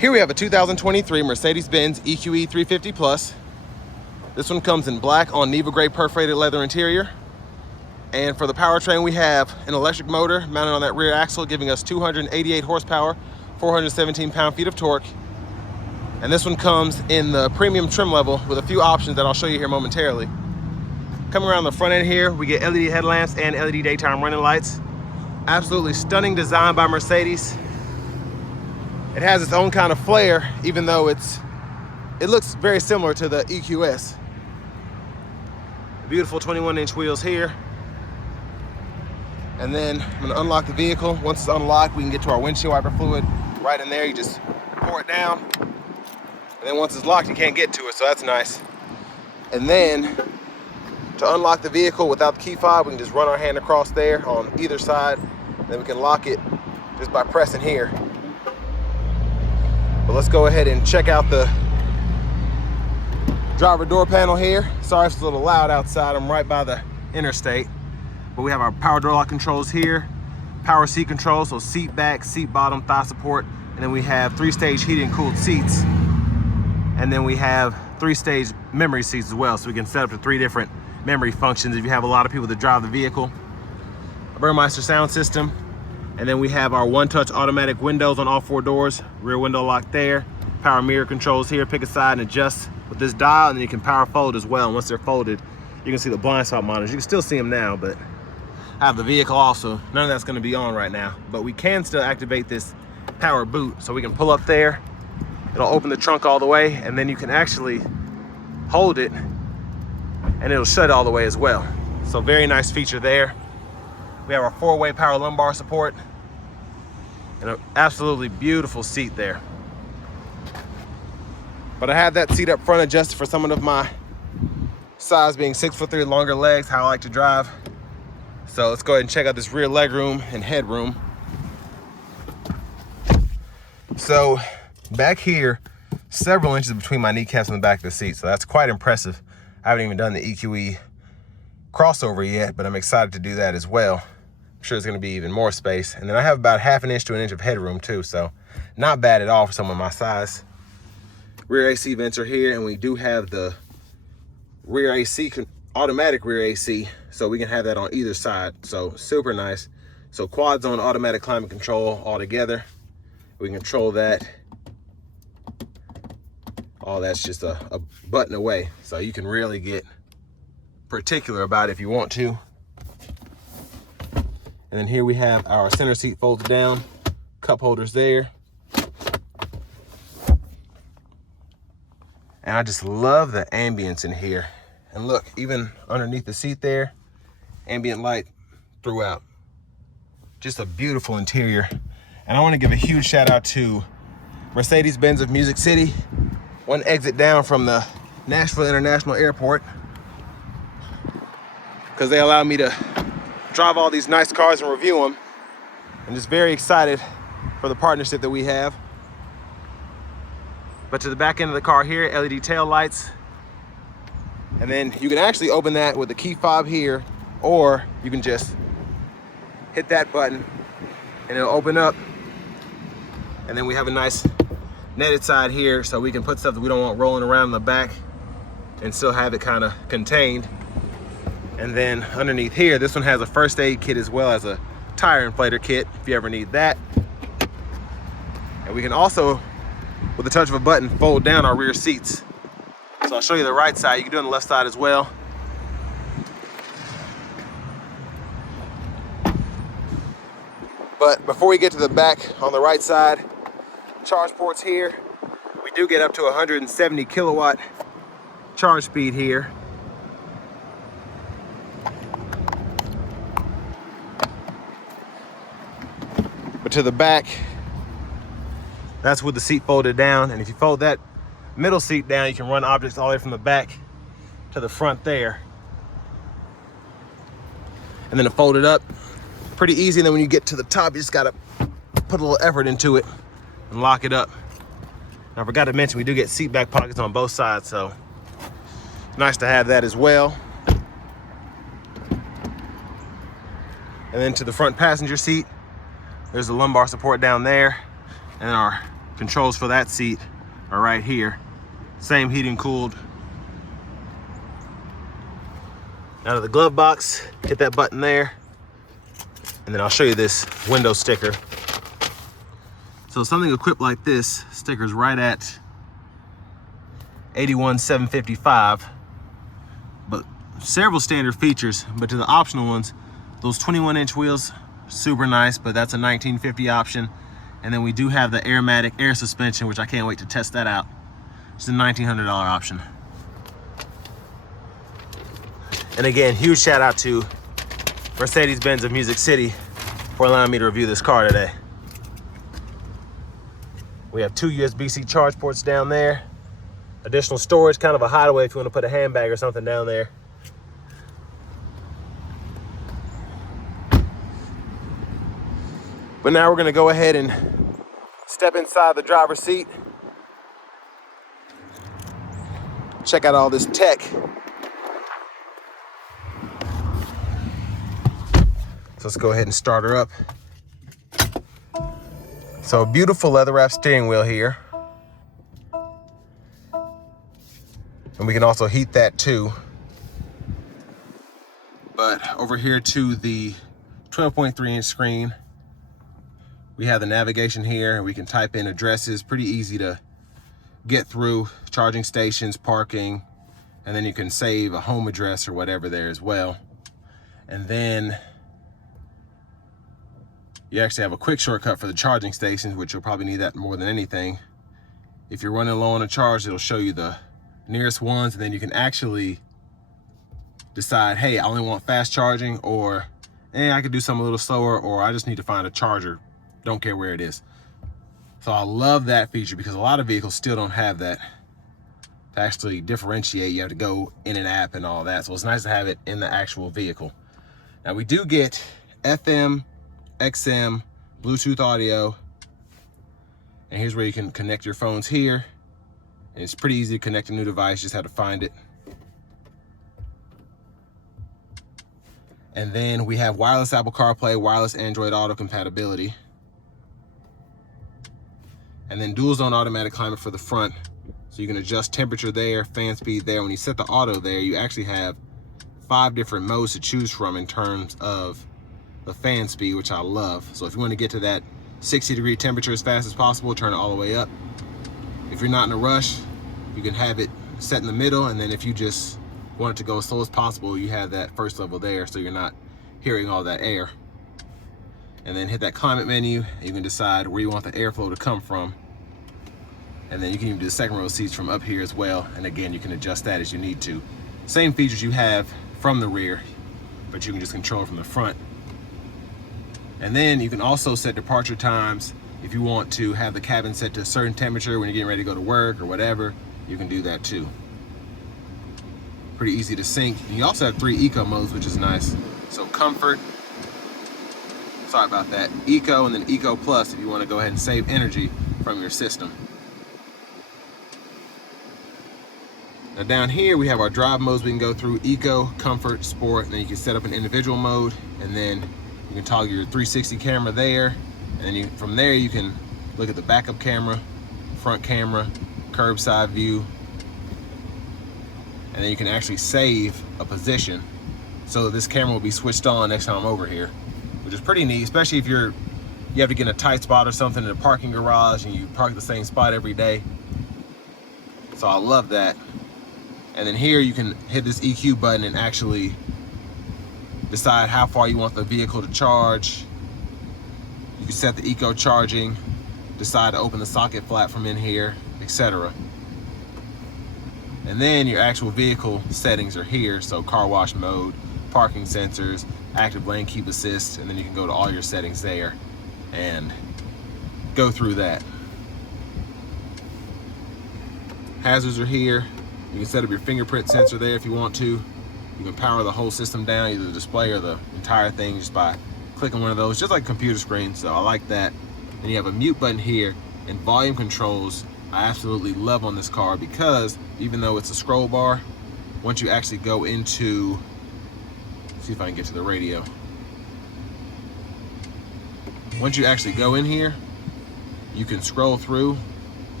Here we have a 2023 Mercedes-Benz EQE 350 Plus. This one comes in black on neva gray perforated leather interior. And for the powertrain, we have an electric motor mounted on that rear axle, giving us 288 horsepower, 417 pound-feet of torque. And this one comes in the premium trim level with a few options that I'll show you here momentarily. Coming around the front end here, we get LED headlamps and LED daytime running lights. Absolutely stunning design by Mercedes. It has its own kind of flair, even though it looks very similar to the EQS. Beautiful 21-inch wheels here. And then I'm gonna unlock the vehicle. Once it's unlocked, we can get to our windshield wiper fluid right in there. You just pour it down. And then once it's locked, you can't get to it, so that's nice. And then to unlock the vehicle without the key fob, we can just run our hand across there on either side. Then we can lock it just by pressing here. But let's go ahead and check out the driver door panel here. Sorry if it's a little loud outside. I'm right by the interstate. But we have our power door lock controls here, power seat controls, so seat back, seat bottom, thigh support. And then we have 3-stage heated and cooled seats. And then we have 3-stage memory seats as well. So we can set up to 3 different memory functions if you have a lot of people that drive the vehicle. A Burmeister sound system. And then we have our one-touch automatic windows on all 4 doors, rear window lock there, power mirror controls here, pick a side and adjust with this dial, and then you can power fold as well. And once they're folded, you can see the blind spot monitors. You can still see them now, but I have the vehicle also. None of that's gonna be on right now, but we can still activate this power boot. So we can pull up there, it'll open the trunk all the way, and then you can actually hold it and it'll shut all the way as well. So very nice feature there. We have our 4-way power lumbar support and an absolutely beautiful seat there. But I have that seat up front adjusted for someone of my size, being 6'3", longer legs, how I like to drive. So let's go ahead and check out this rear leg room and headroom. So back here, several inches between my kneecaps and the back of the seat. So that's quite impressive. I haven't even done the EQE crossover yet, but I'm excited to do that as well. I'm sure it's gonna be even more space. And then I have about 1/2 inch to 1 inch of headroom too, so not bad at all for someone my size. Rear AC vents are here, and we do have the rear AC, automatic rear AC, so we can have that on either side, so super nice. So quad zone automatic climate control all together. We can control that. All that's just a button away, so you can really get particular about it if you want to. And then here we have our center seat folded down, cup holders there. And I just love the ambience in here. And look, even underneath the seat there, ambient light throughout. Just a beautiful interior. And I want to give a huge shout out to Mercedes-Benz of Music City, one exit down from the Nashville International Airport, because they allow me to drive all these nice cars and review them. I'm just very excited for the partnership that we have. But to the back end of the car here, LED tail lights. And then you can actually open that with the key fob here, or you can just hit that button and it'll open up. And then we have a nice netted side here, so we can put stuff that we don't want rolling around in the back and still have it kind of contained. And then underneath here, this one has a first aid kit as well as a tire inflator kit if you ever need that. And we can also, with the touch of a button, fold down our rear seats. So I'll show you the right side. You can do it on the left side as well. But before we get to the back on the right side, charge ports here. We do get up to 170 kilowatt charge speed here. But to the back, that's with the seat folded down. And if you fold that middle seat down, you can run objects all the way from the back to the front there. And then to fold it up, pretty easy. And then when you get to the top, you just gotta put a little effort into it and lock it up. And I forgot to mention, we do get seat back pockets on both sides, so nice to have that as well. And then to the front passenger seat, there's the lumbar support down there, and our Controls for that seat are right here. Same heating cooled. Out of the glove box, hit that button there. And then I'll show you this window sticker. So something equipped like this, sticker's right at $81,755. But several standard features, but to the optional ones, those 21-inch wheels, super nice, but that's a $1,950 option. And then we do have the AIRMATIC air suspension, which I can't wait to test that out. It's a $1,900 option. And again, huge shout out to Mercedes-Benz of Music City for allowing me to review this car today. We have 2 USB-C charge ports down there. Additional storage, kind of a hideaway if you want to put a handbag or something down there. But now we're going to go ahead and step inside the driver's seat. Check out all this tech. So let's go ahead and start her up. So beautiful leather wrap steering wheel here. And we can also heat that too. But over here to the 12.3-inch screen, we have the navigation here, and we can type in addresses. Pretty easy to get through, charging stations, parking, and then you can save a home address or whatever there as well. And then you actually have a quick shortcut for the charging stations, which you'll probably need that more than anything. If you're running low on a charge, it'll show you the nearest ones, and then you can actually decide, hey, I only want fast charging, or I could do something a little slower, or I just need to find a charger. Don't care where it is. So I love that feature because a lot of vehicles still don't have that. To actually differentiate, you have to go in an app and all that. So it's nice to have it in the actual vehicle. Now we do get FM, XM, Bluetooth audio. And here's where you can connect your phones here. And it's pretty easy to connect a new device, just have to find it. And then we have wireless Apple CarPlay, wireless Android Auto compatibility. And then dual zone automatic climate for the front. So you can adjust temperature there, fan speed there. When you set the auto there, you actually have 5 different modes to choose from in terms of the fan speed, which I love. So if you want to get to that 60-degree temperature as fast as possible, turn it all the way up. If you're not in a rush, you can have it set in the middle, and then if you just want it to go as slow as possible, you have that first level there, so you're not hearing all that air. And then hit that climate menu, and you can decide where you want the airflow to come from. And then you can even do the second row seats from up here as well. And again, you can adjust that as you need to. Same features you have from the rear, but you can just control it from the front. And then you can also set departure times. If you want to have the cabin set to a certain temperature when you're getting ready to go to work or whatever, you can do that too. Pretty easy to sync. And you also have 3 eco modes, which is nice. So comfort, sorry about that, eco, and then eco plus if you want to go ahead and save energy from your system. Now down here we have our drive modes we can go through: eco, comfort, sport, and then you can set up an individual mode, and then you can toggle your 360 camera there, and then from there you can look at the backup camera, front camera, curbside view, and then you can actually save a position so that this camera will be switched on next time I'm over here, which is pretty neat, especially if you have to get in a tight spot or something in a parking garage and you park the same spot every day. So I love that. And then here you can hit this EQ button and actually decide how far you want the vehicle to charge. You can set the eco charging, decide to open the socket flap from in here, etc. And then your actual vehicle settings are here. So car wash mode, parking sensors, active lane keep assist, and then you can go to all your settings there and go through that. Hazards are here. You can set up your fingerprint sensor there if you want to. You can power the whole system down, either the display or the entire thing, just by clicking one of those, just like a computer screen. So I like that. And you have a mute button here, and volume controls I absolutely love on this car, because even though it's a scroll bar, once you actually go into, let's see if I can get to the radio. Once you actually go in here, you can scroll through,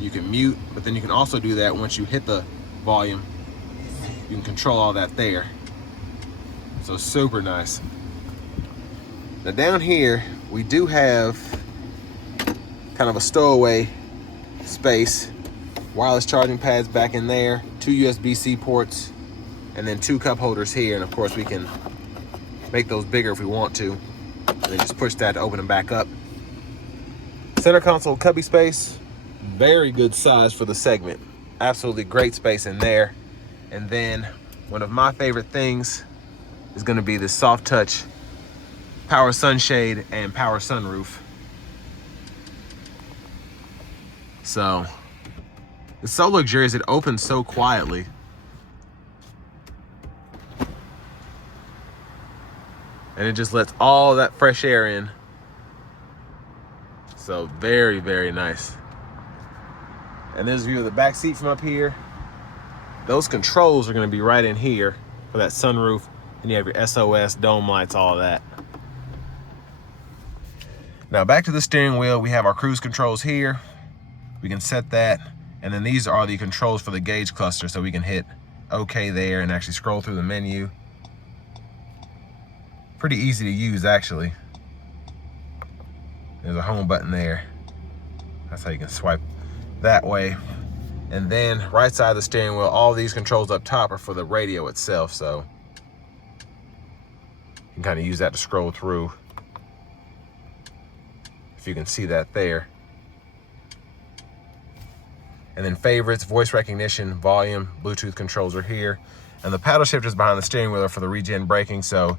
you can mute, but then you can also do that once you hit the volume. You can control all that there. So super nice. Now down here, we do have kind of a stowaway space. Wireless charging pads back in there, 2 USB-C ports, and then 2 cup holders here. And of course we can make those bigger if we want to. And then just push that to open them back up. Center console cubby space, very good size for the segment. Absolutely great space in there. And then one of my favorite things is gonna be this soft touch power sunshade and power sunroof. So it's so luxurious, it opens so quietly. And it just lets all that fresh air in. So very, very nice. And there's a view of the back seat from up here. Those controls are gonna be right in here for that sunroof. And you have your SOS, dome lights, all of that. Now back to the steering wheel, we have our cruise controls here. We can set that. And then these are the controls for the gauge cluster, so we can hit OK there and actually scroll through the menu. Pretty easy to use, actually. There's a home button there. That's how you can swipe that way. And then right side of the steering wheel, all these controls up top are for the radio itself, so you can kind of use that to scroll through, if you can see that there. And then favorites, voice recognition, volume, Bluetooth controls are here. And the paddle shifters behind the steering wheel are for the regen braking, so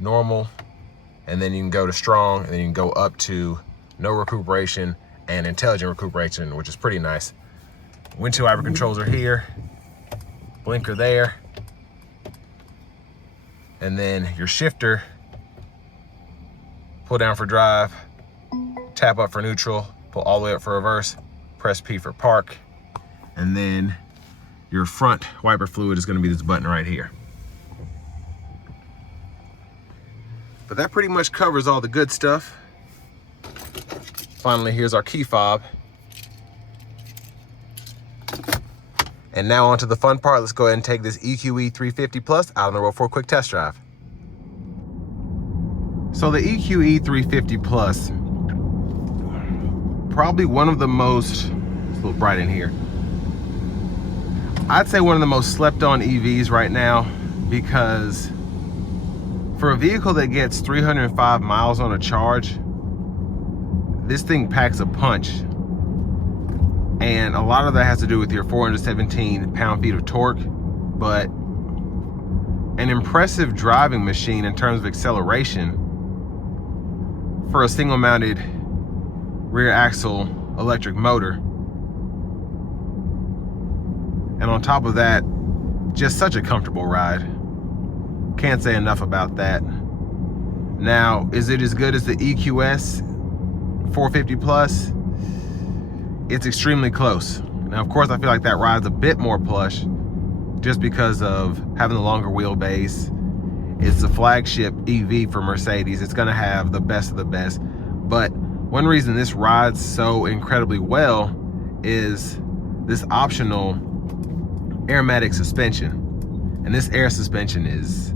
normal, and then you can go to strong, and then you can go up to no recuperation and intelligent recuperation, which is pretty nice. Windshield wiper controls are here, blinker there, and then your shifter, pull down for drive, tap up for neutral, pull all the way up for reverse, press P for park, and then your front wiper fluid is going to be this button right here. But that pretty much covers all the good stuff. Finally, here's our key fob. And now on to the fun part. Let's go ahead and take this EQE 350 Plus out on the road for a quick test drive. So the EQE 350 Plus, probably one of the most, it's a little bright in here, I'd say one of the most slept on EVs right now, because for a vehicle that gets 305 miles on a charge, this thing packs a punch. And a lot of that has to do with your 417 pound-feet of torque, but an impressive driving machine in terms of acceleration for a single-mounted rear axle electric motor. And on top of that, just such a comfortable ride. Can't say enough about that. Now, is it as good as the EQS 450 Plus? It's extremely close. Now, of course, I feel like that ride's a bit more plush just because of having the longer wheelbase. It's the flagship EV for Mercedes. It's gonna have the best of the best. But one reason this rides so incredibly well is this optional AIRMATIC suspension. And this air suspension is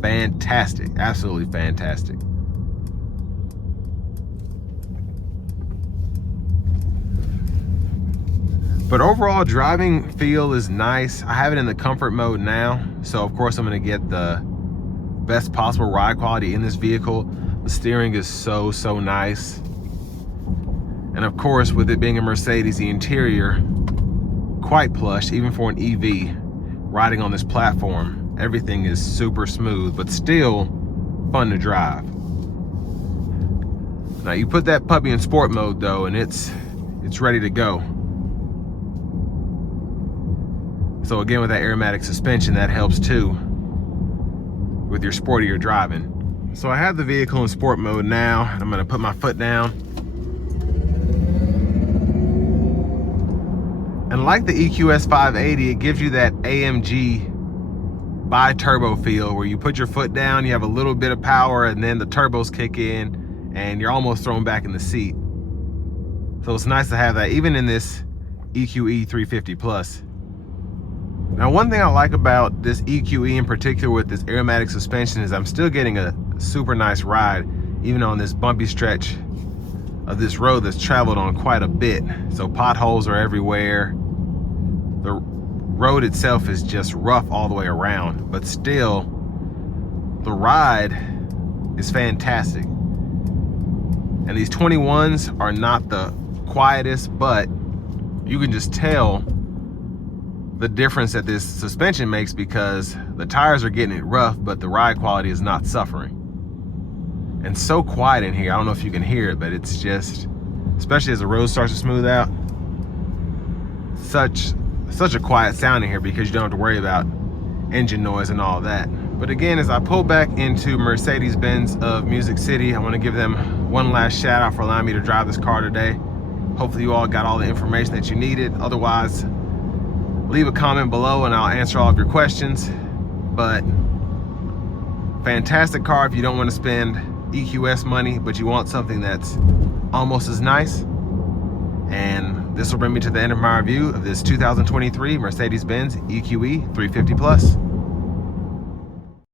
fantastic, absolutely fantastic. But overall, driving feel is nice. I have it in the comfort mode now, so of course I'm gonna get the best possible ride quality in this vehicle. The steering is so nice. And of course, with it being a Mercedes, the interior, quite plush, even for an EV. Riding on this platform, everything is super smooth, but still fun to drive. Now you put that puppy in sport mode though, and it's ready to go. So again, with that AIRMATIC suspension, that helps too with your sportier driving. So I have the vehicle in sport mode now. I'm gonna put my foot down. And like the EQS 580, it gives you that AMG bi-turbo feel where you put your foot down, you have a little bit of power, and then the turbos kick in and you're almost thrown back in the seat. So it's nice to have that even in this EQE 350 Plus. Now, one thing I like about this EQE in particular with this AIRMATIC suspension is I'm still getting a super nice ride, even on this bumpy stretch of this road that's traveled on quite a bit. So potholes are everywhere. The road itself is just rough all the way around, but still the ride is fantastic. And these 21s are not the quietest, but you can just tell the difference that this suspension makes because the tires are getting it rough, but the ride quality is not suffering. And so quiet in here, I don't know if you can hear it, but it's just, especially as the road starts to smooth out, such a quiet sound in here because you don't have to worry about engine noise and all that. But again, as I pull back into Mercedes-Benz of Music City, I want to give them one last shout out for allowing me to drive this car today. Hopefully you all got all the information that you needed. Otherwise, leave a comment below and I'll answer all of your questions. But fantastic car if you don't want to spend EQS money, but you want something that's almost as nice. And this will bring me to the end of my review of this 2023 Mercedes-Benz EQE 350 Plus.